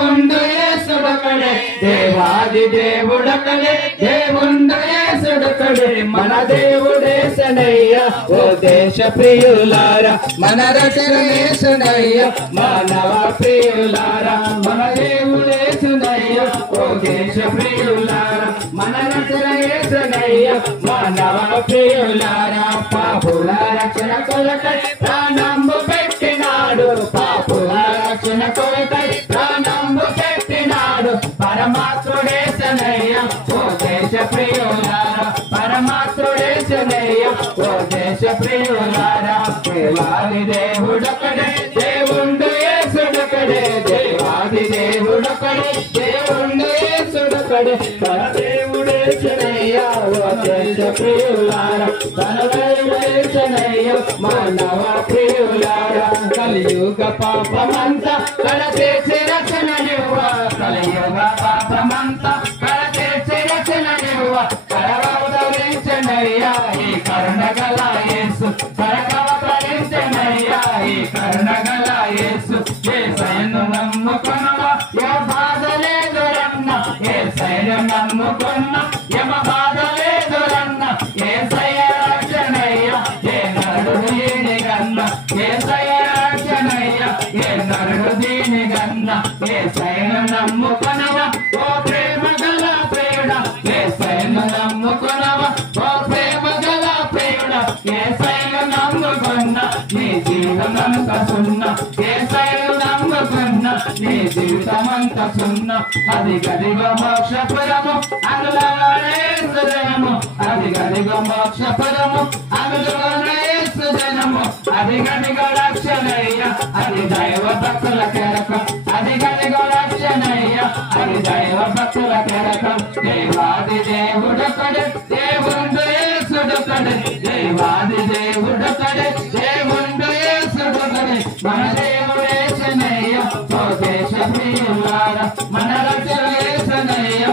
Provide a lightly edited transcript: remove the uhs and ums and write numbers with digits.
దేవుండు యేసుడొకడే దేవాది దేవుడొకడే దేవుండు యేసుడొకడే మన దేవుడేసనయ్యా ఓ దేశ ప్రియులారా మన రక్షణేసనయ్యా మానవ ప్రియులారా మన దేవుడేసనయ్యా ఓ దేశ ప్రియులారా మన రక్షణేసనయ్యా మానవ ప్రియులారా పాపుల రక్షణ కొరకై ప్రాణంబు పెట్టినాడు పాపుల రక్షణ కొరకై ప్రాణంబు పెట్టినాడు పరమాత్ముడేసనయ్యా ఓ దేశ ప్రియులారా పరమాత్ముడేసనయ్యా ఓ దేశ ప్రియులారా దేవాది దేవుడొకడే దేవుండు యేసుడొకడే దేవాది దేవుడొకడే దేవుండు యేసుడొకడే తన దేవుడేసనయ్యా ఓ దేశ ప్రియులారా తన దేవుడేసనయ్యా మానవ ప్రియులారా కలియుగ పాపమంతా కడతేసి రచననివ్వ కలియుగ పాపమంతా కడతేసి రచననివ్వ కరవతరించనయ్యా ఈ కరుణగల యేసు కరవతరించనయ్యా ఈ కరుణగల యేసు యేసయ్యను నమ్ముకొనువా ఏ బాధ లేదురన్న యేసయ్యను నమ్ముకొన్న యమ బాధ లేదురన్న యేసయ్య రక్షణయ్యా ఏ నరుడు దీనిగన్న యేసయ్య రక్షణయ్యా ఏ నరుడు దీనిగన్న యేసయ్యను నమ్ముకొనవా ఓ ప్రేమ గల ప్రియుడా యేసయ్యను నమ్ముకొనవా ఓ ప్రేమ గల ప్రియుడా యేసయ్యను నమ్ముకొన్న నీ జీవితమంతా సున్న యేసయ్యను నమ్ముకొన్న నీ జీవితమంతా సున్న అది గదిగో మోక్షపురము అందులోనే యేసు జనము అది గదిగో మోక్షపురము అందులోనే యేసు జనము అది గదిగో రక్షణయ్య అది దైవ భక్తుల కెరకం అది గదిగో రక్షణయ్య అది దైవ భక్తుల కెరకం దేవాది దేవుడొకడే దేవుండు యేసుడొకడే దేవాది దేవుడొకడే దేవుండు యేసుడొకడే మన దేవుడేసనయ్య ఓ దేశ ప్రియులారా మన రక్షణేసనయ్య